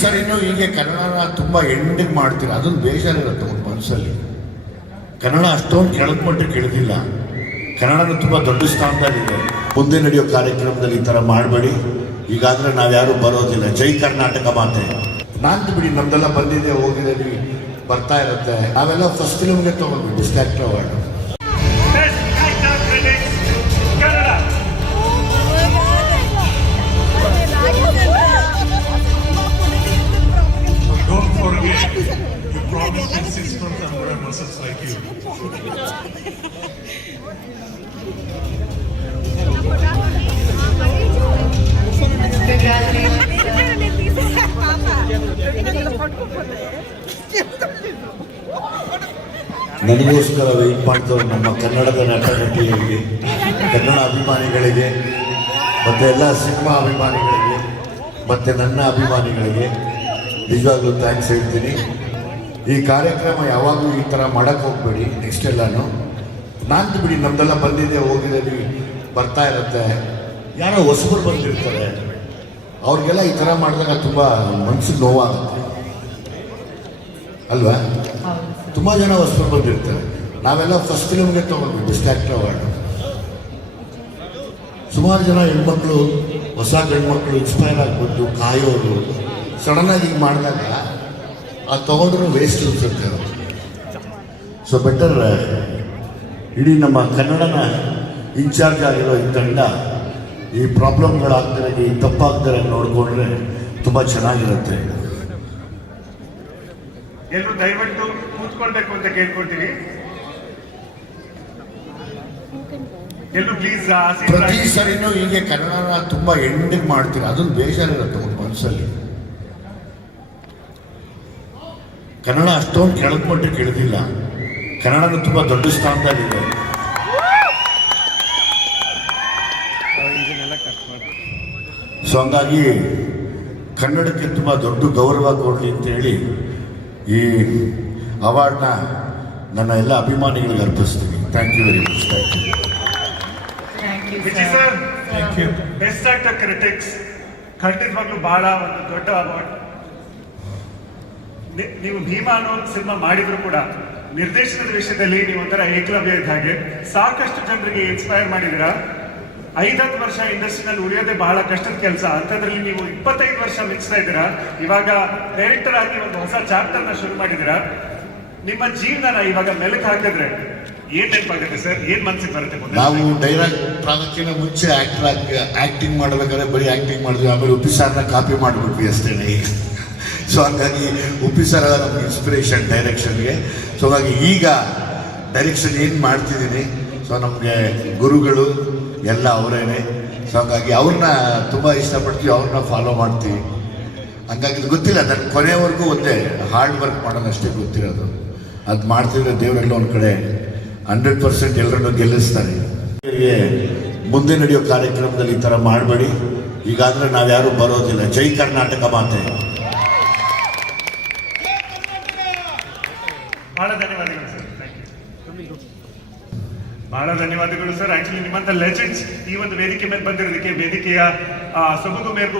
ಸರಿನೂ ಹೀಗೆ ಕನ್ನಡನ ತುಂಬ ಎಂಡಿಗೆ ಮಾಡ್ತೀರ, ಅದೊಂದು ಬೇಜಾರಿರುತ್ತೆ ಒಂದು ಮನಸ್ಸಲ್ಲಿ. ಕನ್ನಡ ಅಷ್ಟೊಂದು ಕೆಳದ ಮಟ್ಟಕ್ಕೆ ಇಳಿದಿಲ್ಲ, ಕನ್ನಡನ ತುಂಬ ದೊಡ್ಡ ಸ್ಥಾನದಲ್ಲಿದೆ. ಮುಂದೆ ನಡೆಯೋ ಕಾರ್ಯಕ್ರಮದಲ್ಲಿ ಈ ಥರ ಮಾಡಬೇಡಿ, ಈಗಾದರೆ ನಾವ್ಯಾರೂ ಬರೋದಿಲ್ಲ. ಜೈ ಕರ್ನಾಟಕ ಮಾತೆ. ನಾನು ಬಿಡಿ, ನಮ್ದೆಲ್ಲ ಬಂದಿದೆ ಹೋಗಿದೆ ಬರ್ತಾ ಇರುತ್ತೆ. ನಾವೆಲ್ಲ ಫಸ್ಟ್ ಫಿಲ್ಮ್ಗೆ ತೊಗೊಂಡ್ವಿ best actor award. Don't forget, you promised in 6 months I'm going to muscles like you. ನನಗೋಸ್ಕರ ವೆಯ್ಟ್ ಮಾಡ್ತಾರೆ ನಮ್ಮ ಕನ್ನಡದ ನಟ ನಟಿಯರಿಗೆ, ಕನ್ನಡ ಅಭಿಮಾನಿಗಳಿಗೆ, ಮತ್ತು ಎಲ್ಲ ಸಿನಿಮಾ ಅಭಿಮಾನಿಗಳಿಗೆ, ಮತ್ತು ನನ್ನ ಅಭಿಮಾನಿಗಳಿಗೆ ನಿಜವಾಗ್ಲೂ ಥ್ಯಾಂಕ್ಸ್ ಹೇಳ್ತೀನಿ. ಈ ಕಾರ್ಯಕ್ರಮ ಯಾವಾಗಲೂ ಈ ಥರ ಮಾಡೋಕ್ಕೆ ಹೋಗಬೇಡಿ ನೆಕ್ಸ್ಟ್ ಎಲ್ಲನೂ. ನಾನು ಬಿಡಿ, ನಮ್ದೆಲ್ಲ ಬಂದಿದೆ ಹೋಗಿದೆ ಬರ್ತಾ ಇರುತ್ತೆ. ಯಾರೋ ಹೊಸಬರು ಬಂದಿರ್ತಾರೆ, ಅವ್ರಿಗೆಲ್ಲ ಈ ಥರ ಮಾಡಿದಾಗ ತುಂಬ ಮನಸ್ಸಿಗೆ ನೋವಾಗುತ್ತೆ ಅಲ್ವಾ? ತುಂಬ ಜನ ಹೊಸಬರು ಬಂದಿರ್ತಾರೆ. ನಾವೆಲ್ಲ ಫಸ್ಟ್ ಫಿಲ್ಮ್ಗೆ ತೊಗೊಂಡ್ವಿ ಬೆಸ್ಟ್ ಆಕ್ಟರ್ ಅವಾರ್ಡ್. ಸುಮಾರು ಜನ ಹೆಣ್ಮಕ್ಳು, ಹೊಸ ಗಂಡ್ಮಕ್ಳು ಇನ್ಸ್ಪೈರ್ ಆಗಿಬಿಟ್ಟು ಕಾಯೋರು ಸಡನ್ನಾಗಿ ಈಗ ಮಾಡಿದಾಗ ಅದು ತೊಗೊಂಡ್ರೂ ವೇಸ್ಟ್ ಅನ್ಸುತ್ತೆ. ಸೊ ಬೆಟರ್ ಇಡೀ ನಮ್ಮ ಕನ್ನಡನ ಇನ್ಚಾರ್ಜ್ ಆಗಿರೋ ಈ ತಂಡ ಈ ಪ್ರಾಬ್ಲಮ್ಗಳಾಗ್ತಾರೆ, ಈ ತಪ್ಪಾಗ್ತಾರೆ ನೋಡಿಕೊಂಡ್ರೆ ತುಂಬ ಚೆನ್ನಾಗಿರುತ್ತೆ. ಎಲ್ಲರೂ ದಯವಿಟ್ಟು ಕೂತ್ಕೊಳ್ಬೇಕು ಅಂತ ಕೇಳ್ಕೊಳ್ತೀವಿ. ಎಲ್ಲರೂ ಪ್ಲೀಸ್. ಪ್ರತಿ ಸರಿನೂ ಹೀಗೆ ಕನ್ನಡನ ತುಂಬ ಎಂಡಿಗೆ ಮಾಡ್ತೀರ, ಅದೊಂದು ಬೇಜಾರಿರುತ್ತೆ ಒಂದು ಮನಸ್ಸಲ್ಲಿ. ಕನ್ನಡ ಅಷ್ಟೊಂದು ಕೆಳದ ಮಟ್ಟಕ್ಕೆ ಇಳಿದಿಲ್ಲ, ಕನ್ನಡನ ತುಂಬ ದೊಡ್ಡ ಸ್ಥಾನದಲ್ಲಿದೆ. ಸೊ ಹಂಗಾಗಿ ಕನ್ನಡಕ್ಕೆ ತುಂಬ ದೊಡ್ಡ ಗೌರವ ಕೊಡಲಿ ಅಂತೇಳಿ ಈ ಅವಾರ್ಡ್ನ ನನ್ನ ಎಲ್ಲ ಅಭಿಮಾನಿಗಳಿಗೆ ಅರ್ಪಿಸ್ತೀನಿ. Thank you very much. Vijay sir, best actor critics ಖಂಡಿತವಾಗ್ಲೂ ಬಹಳ ಒಂದು ದೊಡ್ಡ ಅವಾರ್ಡ್. ನೀವು ಭೀಮಾ ಅನ್ನೋ ಒಂದು ಸಿನಿಮಾ ಮಾಡಿದ್ರು ಕೂಡ ನಿರ್ದೇಶನದ ವಿಷಯದಲ್ಲಿ ನೀವು ಒಂಥರ ಏಕಲವ್ಯ ಇದ್ದ ಹಾಗೆ ಸಾಕಷ್ಟು ಜನರಿಗೆ ಇನ್ಸ್ಪೈರ್ ಮಾಡಿದಿರಾ. 5-10 ವರ್ಷ ಇಂಡಸ್ಟ್ರಿನಲ್ಲಿ ಉಳಿಯೋದೇ ಬಹಳ ಕಷ್ಟದ ಕೆಲಸ. ಅಂಥದ್ರಲ್ಲಿ ನೀವು 25 ವರ್ಷ ಮಿಕ್ಸ್ತಾ ಇದ್ದೀರಾ. ಇವಾಗ ಡೈರೆಕ್ಟರ್ ಆಗಿ ಒಂದು ಹೊಸ ಚಾಪ್ಟರ್ನ ಶುರು ಮಾಡಿದ್ದೀರಾ. ನಿಮ್ಮ ಜೀವನ ಇವಾಗ ಮೆಲುಕು ಹಾಕಿದ್ರೆ ಏನ್ ನೆನಪಾಗುತ್ತೆ ಸರ್? ಏನ್ ಮನ್ಸಿಗೆ ಬರುತ್ತೆ? ನಾವು ಡೈರೆಕ್ಟ್ ಆಗೋಕ್ಕಿಂತ ಮುಂಚೆ ಆಕ್ಟಿಂಗ್ ಮಾಡಬೇಕಾದ್ರೆ ಬರೀ ಆಕ್ಟಿಂಗ್ ಮಾಡಿದ್ವಿ, ಆಮೇಲೆ ಉಪ್ಪಿ ಸಾರ್ನ ಕಾಪಿ ಮಾಡಿಬಿಟ್ವಿ ಅಷ್ಟೇ. ಸೊ ಹಾಗಾಗಿ ಉಪ್ಪಿ ಸರ್ ನಮ್ಗೆ ಇನ್ಸ್ಪಿರೇಷನ್ ಡೈರೆಕ್ಷನ್ಗೆ. ಸೊ ಹಾಗಾಗಿ ಈಗ ಡೈರೆಕ್ಷನ್ ಏನು ಮಾಡ್ತಿದ್ದೀನಿ, ಸೊ ನಮಗೆ ಗುರುಗಳು ಎಲ್ಲ ಅವರೇನೆ. ಸೊ ಹಾಗಾಗಿ ಅವ್ರನ್ನ ತುಂಬ ಇಷ್ಟಪಡ್ತೀವಿ, ಅವ್ರನ್ನ ಫಾಲೋ ಮಾಡ್ತೀವಿ. ಹಂಗಾಗಿ ಗೊತ್ತಿಲ್ಲ ನನ್ನ ಕೊನೆಯವರೆಗೂ ಒಂದೇ ಹಾರ್ಡ್ ವರ್ಕ್ ಮಾಡೋದಷ್ಟೇ ಗೊತ್ತಿರೋದು. ಅದು ಮಾಡ್ತಿದ್ರೆ ದೇವರೆಲ್ಲ ಒಂದು ಕಡೆ 100% ಎಲ್ಲರನ್ನೂ ಗೆಲ್ಲಿಸ್ತಾರೆ. ಮುಂದೆ ನಡೆಯೋ ಕಾರ್ಯಕ್ರಮದಲ್ಲಿ ಈ ಥರ ಮಾಡಬೇಡಿ, ಈಗಾದರೆ ನಾವ್ಯಾರೂ ಬರೋದಿಲ್ಲ. ಜೈ ಕರ್ನಾಟಕ ಮಾತೆ. ಬಹಳ ಧನ್ಯವಾದಗಳು ಸರ್. ಬಹಳ ಧನ್ಯವಾದಗಳು ಸರ್. ಆಕ್ಚುಲಿ ನಿಮ್ಮಂತ ಲೆಜೆಂಡ್ಸ್ ಈ ಒಂದು ವೇದಿಕೆ ಮೇಲೆ ಬಂದಿರೋದಕ್ಕೆ, ವೇದಿಕೆಯ ಸೊಬಗು ಮೇರೆಗೂ